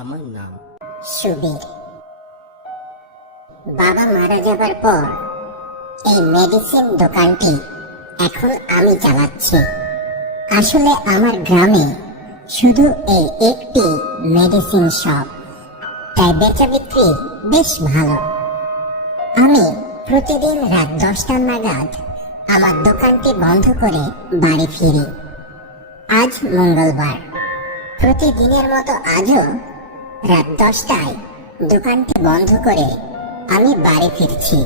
আমার নাম সুবীর। বাবা মারা যাবার পর এই মেডিসিন দোকানটি এখন আমি চালাচ্ছি। আসলে আমার গ্রামে শুধু এই একটি মেডিসিন শপ, তাই বেচা বিক্রি বেশ ভালো। আমি প্রতিদিন রাত 10টা নাগাদ আমার দোকানটি বন্ধ করে বাড়ি ফিরি। আজ মঙ্গলবার, প্রতিদিনের মতো আজও রাত 10টায় দোকানটি বন্ধ করে আমি বাড়ি ফিরছি।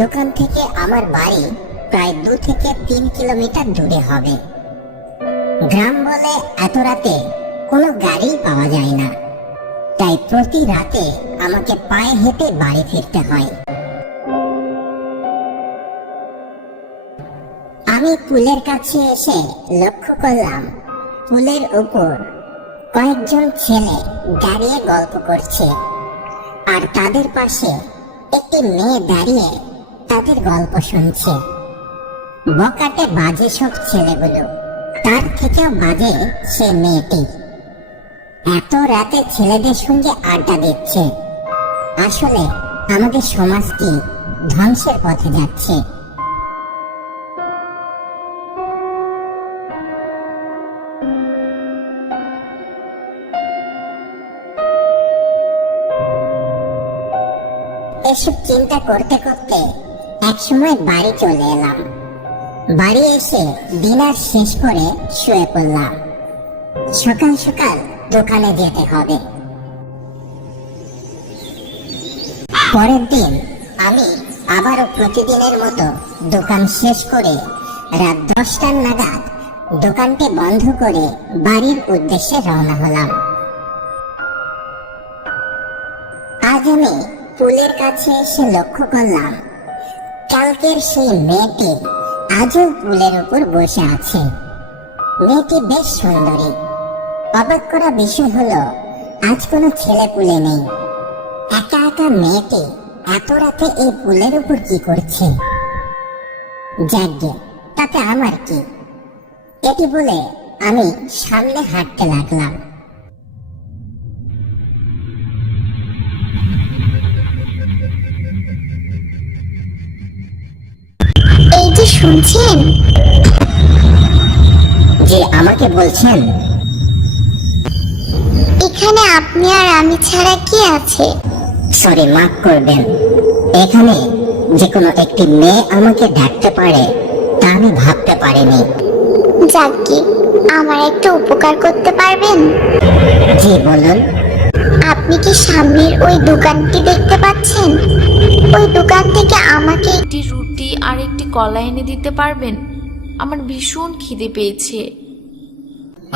দোকান থেকে আমার বাড়ি প্রায় 2 থেকে 3 কিলোমিটার দূরে হবে। গ্রাম বলে এত রাতে কোনো গাড়ি পাওয়া যায় না, তাই প্রতি রাতে আমাকে পায়ে হেঁটে বাড়ি ফিরতে হয়। আমি পুলের কাছে এসে লক্ষ্য করলাম পুলের উপর কয়েকজন ছেলে দাঁড়িয়ে গল্প করছে, আর তাদের পাশে একটি মেয়ে দাঁড়িয়ে তাদের গল্প শুনছে। বকাটে বাজে সব ছেলেগুলো, তার থেকেও বাজে সে মেয়েটি। এত রাতে ছেলেদের সঙ্গে আড্ডা দিচ্ছে। আসলে আমাদের সমাজটি ধ্বংসের পথে যাচ্ছে। এসব চিন্তা করতে করতে একসময় বাড়ি চলে এলাম। বাড়ি এসে ডিনার শেষ করে শুয়ে পড়লাম। সকাল সকাল দোকানে যেতে হবে। পরের দিন আমি আবারও প্রতিদিনের মতো দোকান শেষ করে রাত 10টা নাগাদ দোকানটি বন্ধ করে বাড়ির উদ্দেশ্যে রওনা হলাম। আজ আমি পুলের কাছে এসে লক্ষ্য করলাম কালকের সেই মেয়েটি আজও পুলের উপর বসে আছে। মেয়েটি বেশ সুন্দরী। অবাক করা বিষয় হলো আজ কোনো ছেলে পুলে নেই। একা একা মেয়েটি এত রাতে এই পুলের উপর কি করছে? যাকগে, তাতে আমার কি? এটি বলে আমি সামনে হাঁটতে লাগলাম। এই যে শুনছেন? যে আমাকে বলছেন? এখানে আপনি আর আমি ছাড়া কে আছে? সরি, মাফ করবেন। এখানে যে কোনো একটি মেয়ে আমাকে ডাকতে পারে তা আমি ভাবতে পারিনি। যাকে আমার একটা উপকার করতে পারবেন? জি বলুন। আপনি কি সামনের ওই দোকানটি দেখতে পাচ্ছেন? ওই দোকান থেকে আমাকে একটি রুটি আর একটি কলা এনে দিতে পারবেন? আমার ভীষণ খিদে পেয়েছে।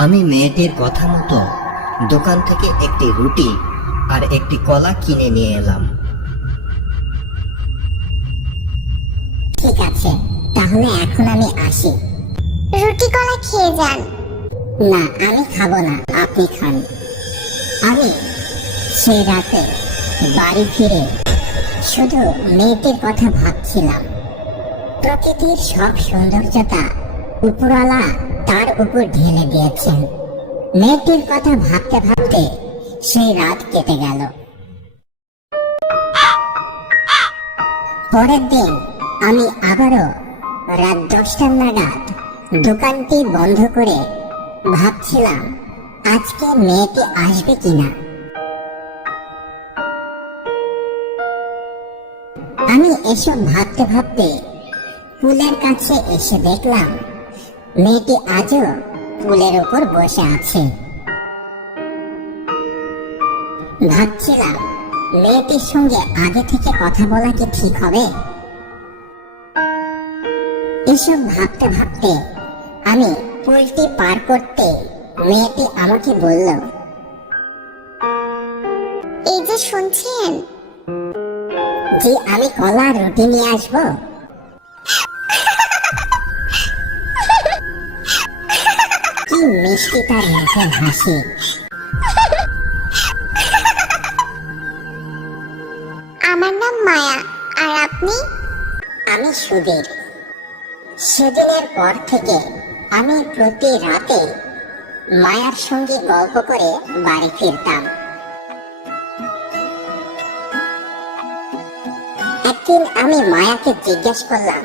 আমি মেয়েটির কথা মতো দোকান থেকে একটি রুটি আর একটি কলা কিনে নিয়ে এলাম। ঠিক আছে, তাহলে এখন আমি আসি। রুটি কলা খেয়ে যান। না, আমি খাবো না, আপনি খান। আমি সেই রাতে বাড়ি ফিরে শুধু মেয়েটির কথা ভাবছিলাম। প্রকৃতির সব সৌন্দর্যতা উপরওয়ালা তার উপর ঢেলে দিয়েছেন। মেয়েটির কথা ভাবতে ভাবতে সেই রাত কেটে গেল। পরের দিন আমি আবারও রাত 10টা নাগাদ দোকানটি বন্ধ করে ভাবছিলাম আজকে মেয়েটি আসবে কিনা। আমি এসব ভাবতে ভাবতে পুলের কাছে এসে দেখলাম মেয়েটি আজও পুলের উপর বসে আছে। ভাবছিলাম মেয়েটির সঙ্গে আগে থেকে কথা বলা কি ঠিক হবে। এসব ভাবতে ভাবতে আমি পুলটি পার করতে মেয়েটি আমাকে বলল, এই যে শুনছেন? জি, আমি কলা আর রুটি নিয়ে আসবো। কি মিষ্টি তার মুখের হাসি। আমার নাম মায়া। আর আপনি? আমি সুবীর। সেদিনের পর থেকে আমি প্রতি রাতে মায়ার সঙ্গে গল্প করে বাড়ি ফিরতাম। একদিন আমি মায়াকে জিজ্ঞেস করলাম,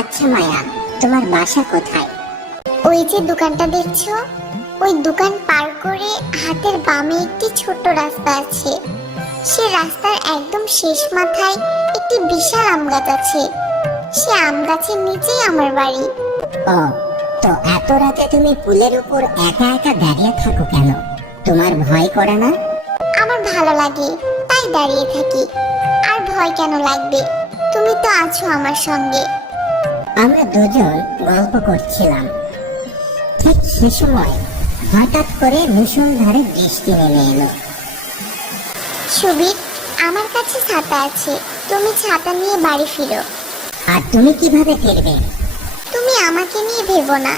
আচ্ছা মায়া, তোমার বাসা কোথায়? ওই যে দোকানটা দেখছো, ওই দোকান পার করে হাতের বামে একটি ছোট্ট রাস্তা আছে। সে রাস্তার একদম শেষ মাথায় একটি বিশাল আম গাছ আছে। সে আম গাছের নিচেই আমার বাড়ি। ও, তো এত রাতে তুমি পুলের উপর একা একা দাঁড়িয়ে থাকো কেন? তোমার ভয় করে না? আমার ভালো লাগে তাই দাঁড়িয়ে থাকি। আর ভয় কেন লাগবে? তুমি তো আছো আমার সঙ্গে। আমরা দুজন গল্প করছিলাম। ঠিক সে সময় হঠাৎ করে মুষলধারে বৃষ্টি নেমে এলো। সুবীর, আমার কাছে ছাতা আছে, তুমি ছাতা নিয়ে বাড়ি ফিরো। আর তুমি কিভাবে ফিরবে? তুমি আমাকে নিয়ে ভেবো না,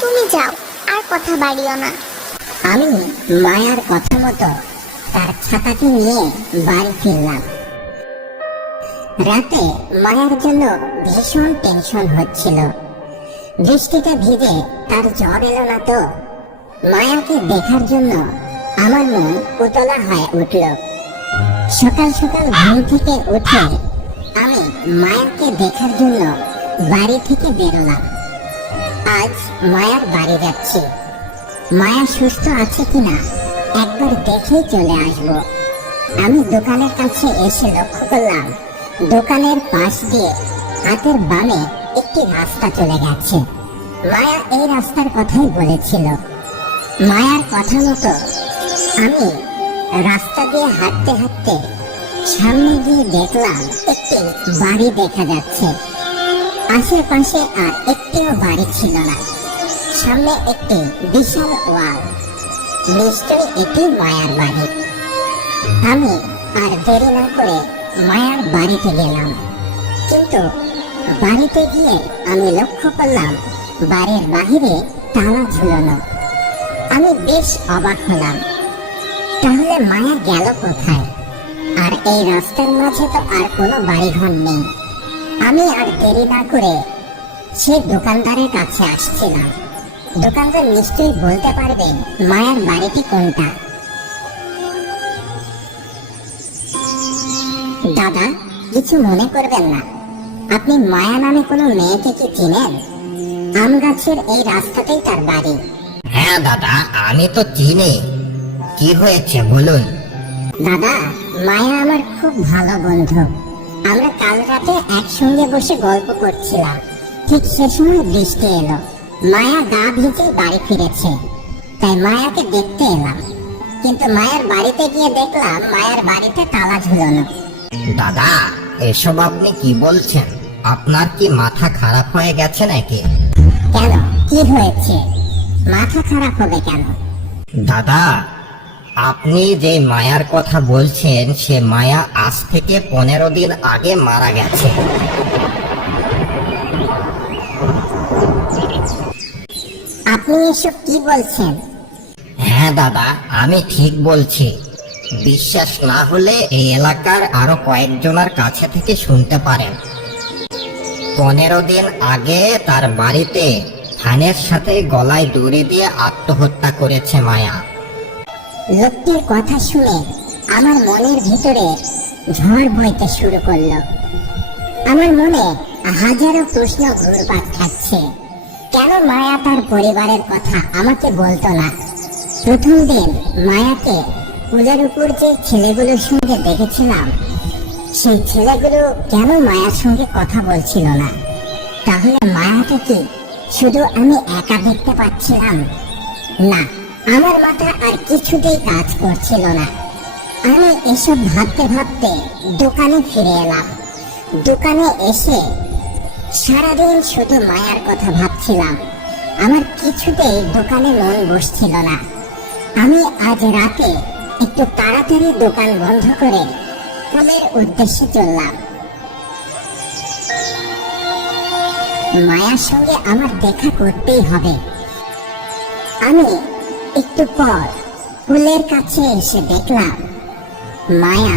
তুমি যাও, আর কথা বাড়িও না। আমি মায়ার কথা মতো তার ছাতাটি নিয়ে বাড়ি ফিরলাম। রাতে মায়ার জন্য ভীষণ টেনশন হচ্ছিল। বৃষ্টিতে ভিজে তার জ্বর এলো না তো? মায়াকে দেখার জন্য আমার মন উতলা হয়ে উঠল। সকাল সকাল ঘুম থেকে উঠে আমি মায়াকে দেখার জন্য বাড়ি থেকে বেরোলাম। আজ মায়ার বাড়ি যাচ্ছি। মায়া সুস্থ আছে কিনা একবার দেখেই চলে আসব। আমি দোকানের কাছে এসে লক্ষ্য করলাম দোকানের পাশ দিয়ে হাতের বামে একটি রাস্তা চলে গেছে। মায়া এই রাস্তার কথাই বলেছিল। মায়ার কথা মতো আমি রাস্তা দিয়ে হাঁটতে হাঁটতে সামনে গিয়ে দেখলাম একটি বাড়ি দেখা যাচ্ছে। আশেপাশে আর একটিও বাড়ি ছিল না। সামনে একটি বিশাল ওয়াল। নিশ্চয়ই এটি মায়ার বাড়ি। আমি আর দেরি না করে মায়ার বাড়িতে গেলাম। কিন্তু বাড়িতে গিয়ে আমি লক্ষ্য করলাম বাড়ির বাহিরে তালা ঝুলানো। আমি বেশ অবাক হলাম। তাহলে মায়া গেল কোথায়? আর এই রাস্তার মাঝে তো আর কোনো বাড়িঘর নেই। আমি আর দেরি না করে সে দোকানদারের কাছে আসছিলাম। দোকানদার নিশ্চয়ই বলতে পারবেন মায়ার বাড়িটি কোনটা। দাদা, কিছু মনে করবেন না, আপনি মায়া নামে কোনো মেয়েকে কি চিনেন? আম গাছের এই রাস্তাতেই তার বাড়ি। হ্যাঁ দাদা, আমি তো চিনি। কি হয়েছে বলুন। দাদা, মায়া আমার খুব ভালো বন্ধু। আমরা কাল রাতে একসঙ্গে বসে গল্প করছিলাম। ঠিক সে সময় বৃষ্টি এলো। মায়া গা ভিজে বাড়ি ফিরেছে, তাই মায়াকে দেখতে এলাম। কিন্তু মায়ের বাড়িতে গিয়ে দেখলাম মায়ের বাড়িতে তালা ঝুলানো। দাদা, এসব আপনি কি বলছেন? আপনার কি মাথা খারাপ হয়ে গেছে নাকি? কেন, কি হয়েছে? মাথা খারাপ হবে কেন? দাদা, আপনি যে মায়ার কথা বলছেন সে মায়া আজ থেকে 15 দিন আগে মারা গেছে। আপনি এসব কি বলছেন? হ্যাঁ দাদা, আমি ঠিক বলছি। বিশ্বাস না হলে এই এলাকার আরো কয়েকজনের কাছে থেকে শুনতে পারেন। 15 দিন আগে তার বাড়িতে ধানের সাথে গলায় দড়ি দিয়ে আত্মহত্যা করেছে মায়া। লোকটির কথা শুনে আমার মনের ভিতরে ঝড় বইতে শুরু করলো। আমার মনে হাজারো প্রশ্ন ঘুরপাক খাচ্ছে। কেন মায়া তার পরিবারের কথা আমাকে বলতো না? প্রথম দিন মায়াকে পুলের উপর যে ছেলেগুলোর সঙ্গে দেখেছিলাম, সেই ছেলেগুলো কেন মায়ার সঙ্গে কথা বলছিল না? তাহলে মায়াকে কি শুধু আমি একা দেখতে পাচ্ছিলাম? না, আমার মাথা আর কিছুতেই কাজ করছিল না। আমি এসব ভাবতে ভাবতে দোকানে ফিরে এলাম। দোকানে এসে সারাদিন শুধু মায়ার কথা ভাবছিলাম। আমার কিছুতেই দোকানে মন বসছিল না। আমি আজ রাতে একটু তাড়াতাড়ি দোকান বন্ধ করে পুলের উদ্দেশ্যে চললাম। মায়ার সঙ্গে আমার দেখা করতেই হবে। আমি একটু পর পুলের কাছে এসে দেখলাম মায়া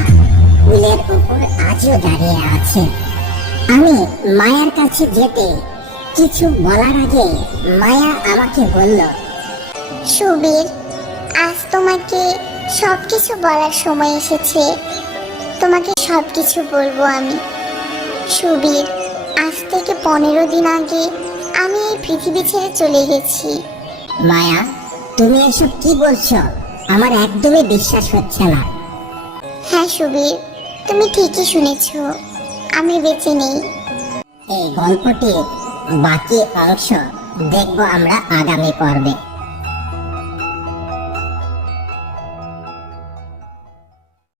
পুলের উপর আজও দাঁড়িয়ে আছে। আমি মায়ার কাছে যেতে কিছু বলার আগে মায়া আমাকে বলল, সুবীর, আজ তোমাকে সবকিছু বলার সময় এসেছে। তোমাকে সবকিছু বলবো আমি। সুবীর, আজ থেকে 15 দিন আগে আমি এই পৃথিবী ছেড়ে চলে গেছি। মায়া, তুমি এসব কি বলছো? আমার একদমই বিশ্বাস হচ্ছে না। হ্যাঁ সুবীর, তুমি ঠিকই শুনেছ, আমি বেঁচে নেই। এই গল্পটির বাকি অংশ দেখবো আমরা আগামী পর্বে।